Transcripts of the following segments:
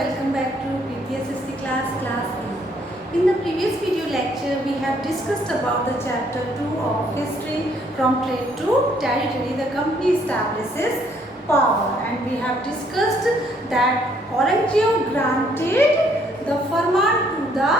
welcome back to PTSSC class 8. In the previous video lecture, we have discussed about the chapter 2 of history from trade to territory. The company establishes power, and we have discussed that Aurangzeb granted the Farman to the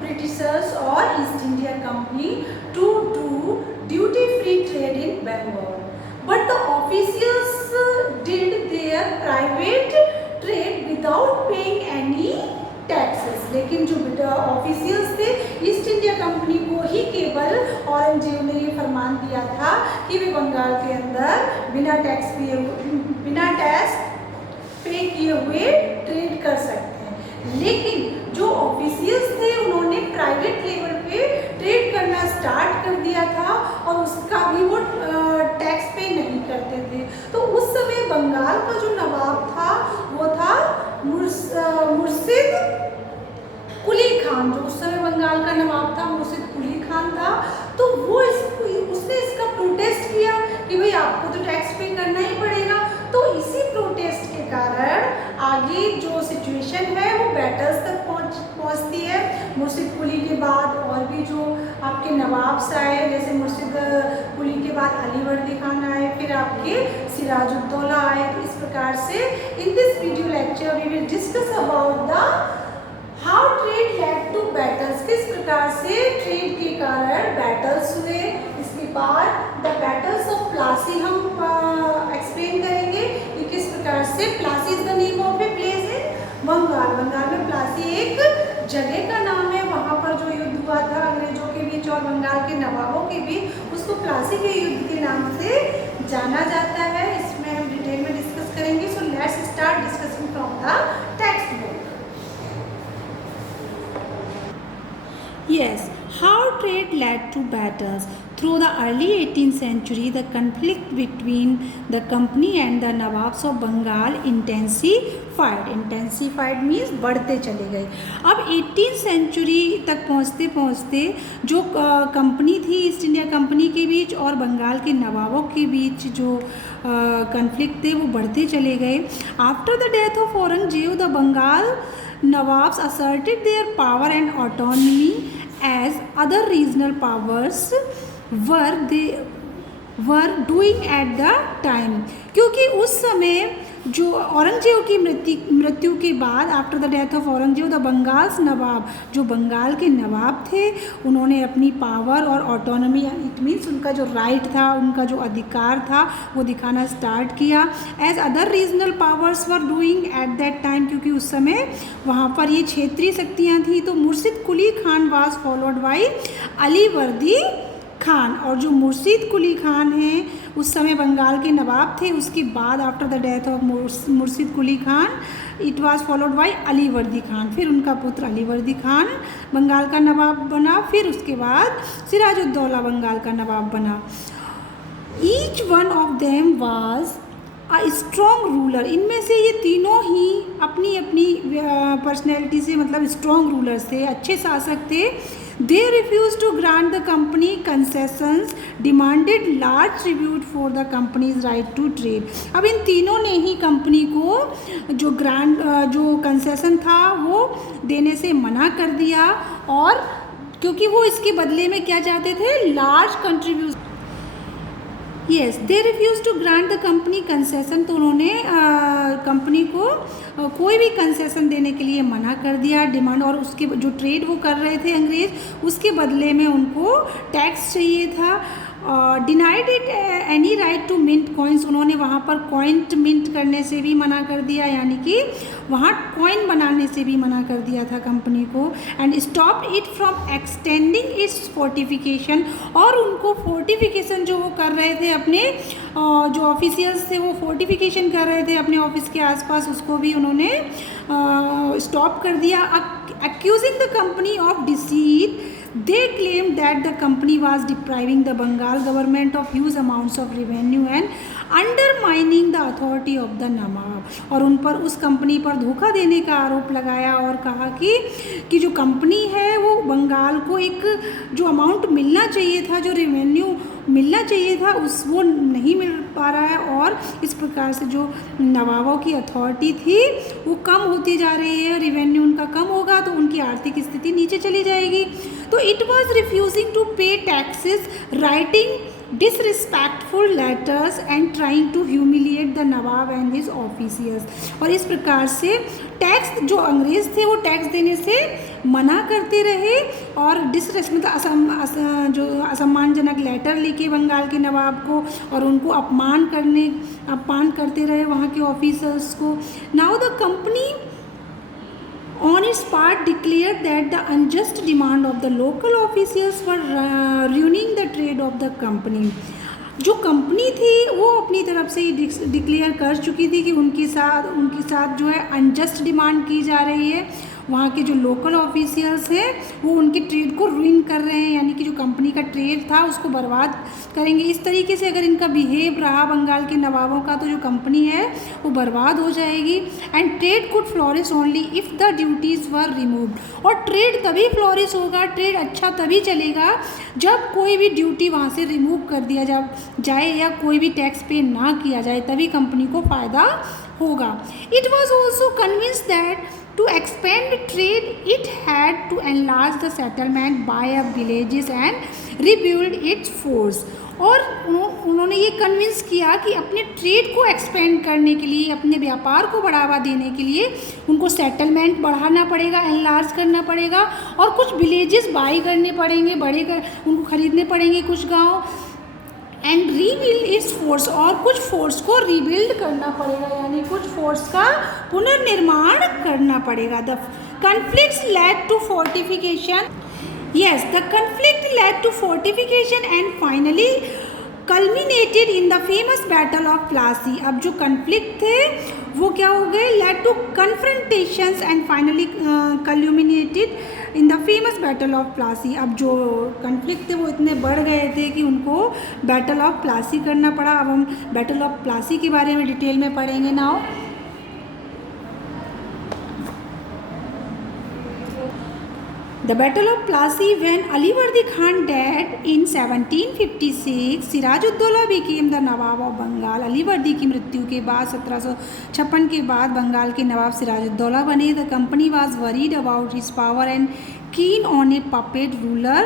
Britishers or East India Company to do duty-free trade in Bengal. But the officials did their private trade without paying any taxes. लेकिन जो officials थे east India company को ही केवल औरंगजेब ने ये फरमान दिया था कि वे बंगाल के अंदर बिना टैक्स पे किए हुए ट्रेड कर सकते हैं. लेकिन जो ऑफिशियल्स थे उन्होंने प्राइवेट लेवल पे ट्रेड करना स्टार्ट कर दिया था और उसका भी वो टैक्स पे नहीं करते थे. तो उस समय बंगाल का जो नवाब था वो था मुर्शिद कुली खान. जो उस समय बंगाल का नवाब था मुर्शिद कुली खान था. तो वो उसने इसका प्रोटेस्ट किया कि भाई आपको तो टैक्स पे करना ही पड़ेगा. तो इसी प्रोटेस्ट के कारण आगे जो सिचुएशन है वो बैटल्स तक पहुंचती है. मुर्शिद कुली के बाद और भी जो आपके नवाब्स आए, जैसे मुर्शिद कुली के बाद अलीवर्दी खान आए, फिर आपके सिराजुद्दौला आए. तो इस प्रकार से in this video lecture we will discuss about the how trade led to battles. किस प्रकार से ट्रेड के कारण बैटल्स हुए. इसके बाद द बैटल्स ऑफ प्लासी हम एक्सप्लेन करेंगे कि किस प्रकार से Plassey is the name of a place in Bengal. Bengal में प्लासी एक जगह का नाम है. वहाँ पर जो युद्ध हुआ था अंग्रेजों के बीच और बंगाल के नवाबों के बीच, उसको प्लासी के युद्ध के नाम से जाना जाता है. इसमें हम डिटेल में डिस्कस करेंगे. So let's start discussing from the text book. Yes, how trade led to battles. Through the early 18th century, the conflict between the company and the Nawabs of Bengal intensified. Intensified means बढ़ते चले गए. अब 18th century तक पहुँचते पहुँचते जो company थी east India company के बीच और बंगाल के नवाबों के बीच जो कन्फ्लिक्ट थे वो बढ़ते चले गए. After the death of Aurangzeb, the Bengal Nawabs asserted their power and autonomy as other regional powers were doing at the time. क्योंकि उस समय जो औरंगजेब की मृत्यु के बाद, after the death of Aurangzeb, the Bengal's nawab, जो बंगाल के नवाब थे, उन्होंने अपनी पावर और ऑटोनॉमी, इट मीन्स उनका जो राइट था, उनका जो अधिकार था, वो दिखाना स्टार्ट किया. As other regional powers were doing at that time. क्योंकि उस समय वहाँ पर ये क्षेत्रीय शक्तियाँ थी. तो Murshid Quli Khan was followed by Alivardi Khan. और जो मुर्शिद कुली खान हैं उस समय बंगाल के नवाब थे. उसके बाद after the death of Murshid Quli Khan it was followed by Alivardi Khan. फिर उनका पुत्र अलीवर्दी खान बंगाल का नवाब बना. फिर उसके बाद सिराजुद्दौला बंगाल का नवाब बना. Each one of them was a strong ruler. इनमें से ये तीनों ही अपनी अपनी पर्सनैलिटी से, मतलब स्ट्रॉन्ग रूलर्स थे, अच्छे शासक थे. They refused to grant the company concessions, demanded large tribute for the company's right to trade. अब इन तीनों ने ही कंपनी को जो कंसेशन था वो देने से मना कर दिया. और क्योंकि वो इसके बदले में क्या चाहते थे, large contribution. Yes, they refuse to grant the company concession. तो उन्होंने कंपनी को कोई भी कंसेशन देने के लिए मना कर दिया. डिमांड, और उसके जो ट्रेड वो कर रहे थे अंग्रेज, उसके बदले में उनको टैक्स चाहिए था. Denied it any right to mint coins. उन्होंने वहाँ पर कॉइन मिंट करने से भी मना कर दिया, यानी कि वहाँ कॉइन बनाने से भी मना कर दिया था कंपनी को. And stop it from extending its fortification. और उनको फोर्टिफिकेशन जो वो कर रहे थे, अपने जो ऑफिशियल्स थे वो फोर्टिफिकेशन कर रहे थे अपने ऑफिस के आसपास, उसको भी उन्होंने स्टॉप कर दिया. accusing the company of deceit, they claimed that the company was depriving the Bengal government of huge amounts of revenue and undermining the authority of the nawab, और उन पर उस कंपनी पर धोखा देने का आरोप लगाया और कहा कि जो कंपनी है वो बंगाल को एक जो अमाउंट मिलना चाहिए था, जो रेवेन्यू मिलना चाहिए था वो नहीं मिल पा रहा है, और इस प्रकार से जो नवाबों की अथॉरिटी थी वो कम होती जा रही है। रेवेन्यू उनका कम होगा तो उनकी आर्थिक स्थिति नीचे चली जाएगी। तो it was refusing to pay taxes, writing disrespectful letters and trying to humiliate the nawab and his officers, और इस प्रकार से टैक्स जो अंग्रेज़ थे वो टैक्स देने से मना करते रहे और मतलब जो असम्मानजनक लेटर लिखे बंगाल के नवाब को, और उनको अपमान करते रहे वहाँ के ऑफिसर्स को। Now the company on its part declared that the unjust demand of the local officials were ruining the trade of the company। जो कंपनी थी वो अपनी तरफ से ही डिक्लेयर कर चुकी थी कि उनके साथ जो है अनजस्ट डिमांड की जा रही है। वहाँ के जो लोकल ऑफिशियल्स हैं वो उनके ट्रेड को रुइन कर रहे हैं, यानी कि जो कंपनी का ट्रेड था उसको बर्बाद करेंगे। इस तरीके से अगर इनका बिहेव रहा बंगाल के नवाबों का तो जो कंपनी है वो बर्बाद हो जाएगी। And trade could flourish only if the duties were removed, और ट्रेड तभी फ्लोरिश होगा, ट्रेड अच्छा तभी चलेगा जब कोई भी ड्यूटी वहाँ से रिमूव कर दिया जाए या कोई भी टैक्स पे ना किया जाए, तभी कंपनी को फ़ायदा होगा। It was also convinced that to expand trade it had to enlarge the settlement, buy up villages and rebuild its force। और उन्होंने ये कन्विंस किया कि अपने ट्रेड को एक्सपेंड करने के लिए, अपने व्यापार को बढ़ावा देने के लिए उनको सेटलमेंट बढ़ाना पड़ेगा, एनलार्ज करना पड़ेगा, और कुछ विलेजेस बाई करने पड़ेंगे, उनको खरीदने पड़ेंगे कुछ गांव, एंड रीबिल्ड इट्स फोर्स, और कुछ फोर्स को रीबिल्ड करना पड़ेगा, यानी कुछ फोर्स का पुनर्निर्माण करना पड़ेगा। The conflicts led to fortification, yes the conflict led to fortification and finally culminated in the famous battle of Plassey. अब जो कन्फ्लिक्ट थे वो क्या हो गए, led to confrontations and finally culminated in the famous battle of Plassey. अब जो conflict थे वो इतने बढ़ गए थे कि उनको बैटल ऑफ प्लासी करना पड़ा। अब हम बैटल ऑफ प्लासी के बारे में डिटेल में पढ़ेंगे now. The Battle of Plassey, when Alivardi Khan died in 1756, Sirajuddaula became the Nawab of Bengal। Alivardi की मृत्यु के बाद 1756 के बाद बंगाल के नवाब सिराजुद्दौला बने। The company was worried about his power and keen on a puppet ruler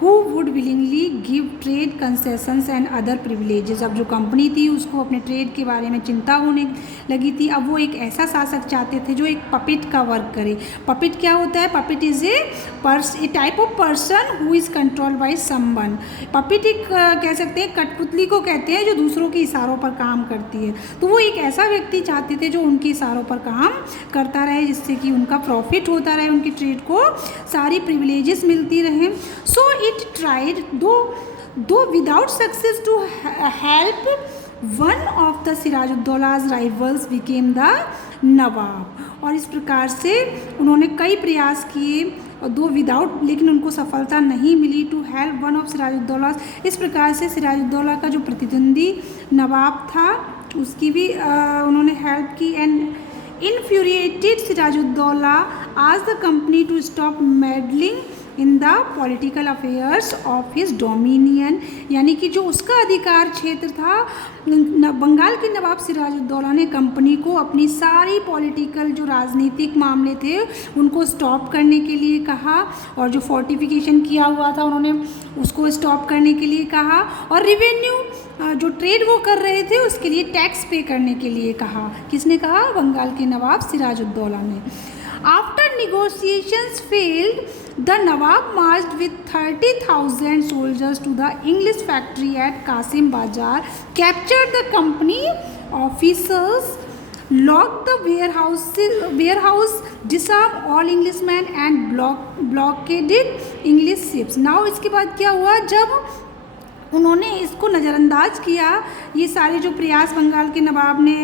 who would willingly give trade concessions and other privileges। अब जो कंपनी थी उसको अपने ट्रेड के बारे में चिंता होने लगी थी। अब वो एक ऐसा शासक चाहते थे जो एक पपेट का वर्क करे। पपेट क्या होता है? Puppet is a type of person who is controlled by someone. Puppet एक कह सकते हैं, कठपुतली को कहते हैं जो दूसरों के इशारों पर काम करती है। तो वो एक ऐसा व्यक्ति चाहते थे जो उनके इशारों पर काम करता रहे, जिससे कि उनका प्रॉफिट होता रहे, उनकी ट्रेड को सारी प्रिविलेजेस मिलती रहे। सो it tried though without success to help one of the Sirajuddauला's rivals became the नवाब। और इस प्रकार से उन्होंने कई प्रयास किए और दो विदाउट, लेकिन उनको सफलता नहीं मिली। To help one of Sirajuddaulah, इस प्रकार से सिराजुद्दौला का जो प्रतिद्वंदी नवाब था उसकी भी उन्होंने हेल्प की। And infuriated Sirajuddaulah asked the company to stop meddling in the political affairs of his dominion, यानी कि जो उसका अधिकार क्षेत्र था, बंगाल के नवाब सिराजुद्दौला ने कंपनी को अपनी सारी पॉलिटिकल जो राजनीतिक मामले थे उनको स्टॉप करने के लिए कहा, और जो फोर्टिफिकेशन किया हुआ था उन्होंने उसको स्टॉप करने के लिए कहा, और रिवेन्यू जो ट्रेड वो कर रहे थे उसके लिए टैक्स पे करने के लिए कहा। किसने कहा? बंगाल के नवाब सिराजुद्दौला ने। After negotiations failed, the Nawab marched with 30,000 soldiers to the English factory at Kasim Bazar, captured the company officers, locked the warehouse, disarmed all Englishmen and blockaded English ships। Now इसके बाद क्या हुआ? जब उन्होंने इसको नज़रअंदाज किया, ये सारे जो प्रयास बंगाल के नवाब ने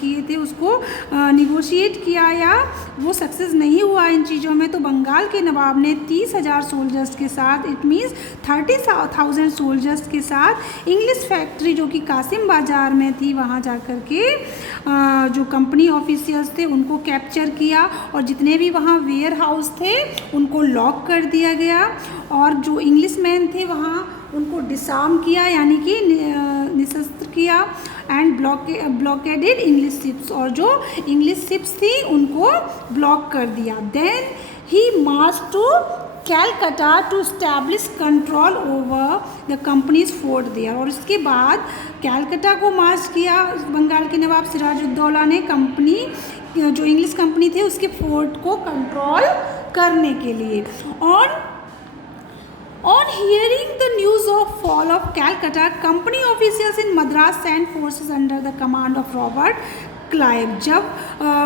किए थे उसको निगोशिएट किया या वो सक्सेस नहीं हुआ इन चीज़ों में, तो बंगाल के नवाब ने 30,000 सोल्जर्स के साथ, इट मीन्स 30,000 सोल्जर्स के साथ इंग्लिश फैक्ट्री जो कि कासिम बाज़ार में थी वहाँ जा कर के जो कंपनी ऑफिशियल्स थे उनको कैप्चर किया, और जितने भी वहाँ वेयर हाउस थे उनको लॉक कर दिया गया, और जो इंग्लिश मैन थे वहाँ उनको डिसआर्म किया यानी कि निशस्त्र किया, एंड ब्लॉकेडेड इंग्लिश शिप्स, और जो इंग्लिश शिप्स थी उनको ब्लॉक कर दिया। Then he march to Calcutta to establish control over the company's fort there, और इसके बाद कैलकाटा को मार्च किया बंगाल के नवाब सिराजुद्दौला ने, कंपनी जो इंग्लिश कंपनी थे उसके फोर्ट को कंट्रोल करने के लिए। और On hearing the news of fall of Calcutta, company officials in Madras sent forces under the command of Robert Clive. जब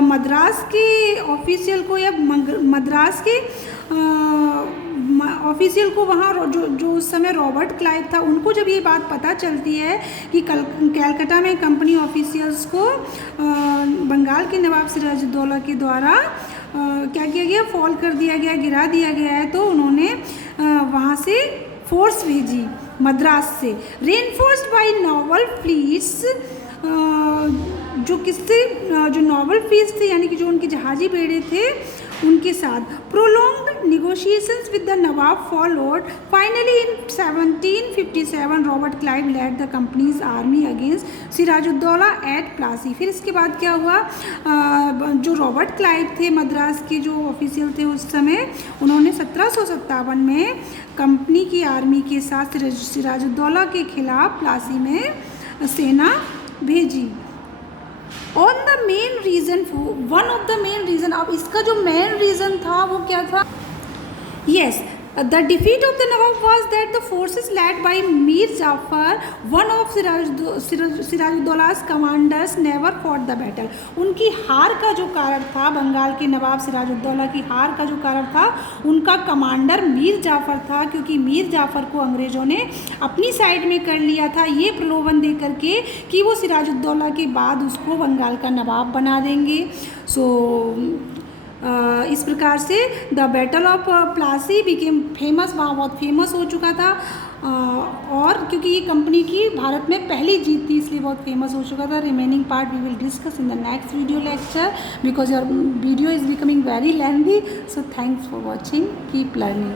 मद्रास के ऑफिशियल को या मद्रास के ऑफिशियल को वहाँ जो उस समय रॉबर्ट क्लाइव था उनको जब ये बात पता चलती है कि कैलकाटा में कंपनी ऑफिशियल्स को बंगाल के नवाब सिराजुद्दौला के द्वारा क्या किया गया, फॉल कर दिया गया, गिरा दिया गया है, तो उन्होंने वहाँ से फोर्स भेजी मद्रास से, रेनफोर्स्ड बाय नावल फ्लीट्स, जो नावल फ्लीट्स थे यानी कि जो उनके जहाजी बेड़े थे उनके साथ। Prolonged negotiations with the nawab followed, finally in 1757 Robert Clive led the company's army against Sirajuddaulah at Plassey. फिर इसके बाद क्या हुआ, जो रॉबर्ट क्लाइव थे मद्रास के जो ऑफिशियल थे उस समय, उन्होंने 1757 में कंपनी की आर्मी के साथ सिराजुद्दौला के खिलाफ प्लासी में सेना भेजी। On the main reason, one of the main reason, अब इसका जो मेन रीज़न था वो क्या था, yes, the defeat of the nawab was that the forces led by Mir Jafar, one of Sirajuddaulah's commanders, never fought the battle. उनकी हार का जो कारण था, बंगाल के नवाब सिराजुद्दौला की हार का जो कारण था, उनका कमांडर मीर जाफर था, क्योंकि मीर जाफर को अंग्रेज़ों ने अपनी साइड में कर लिया था ये प्रलोभन दे करके कि वो सिराजुद्दौला के बाद उसको बंगाल का नवाब बना देंगे। इस प्रकार से the battle of Plassey became famous, वहाँ बहुत फेमस हो चुका था, और क्योंकि ये कंपनी की भारत में पहली जीत थी इसलिए बहुत फेमस हो चुका था। Remaining part we will discuss in the next video lecture because your video is becoming very lengthy, so thanks for watching, keep learning.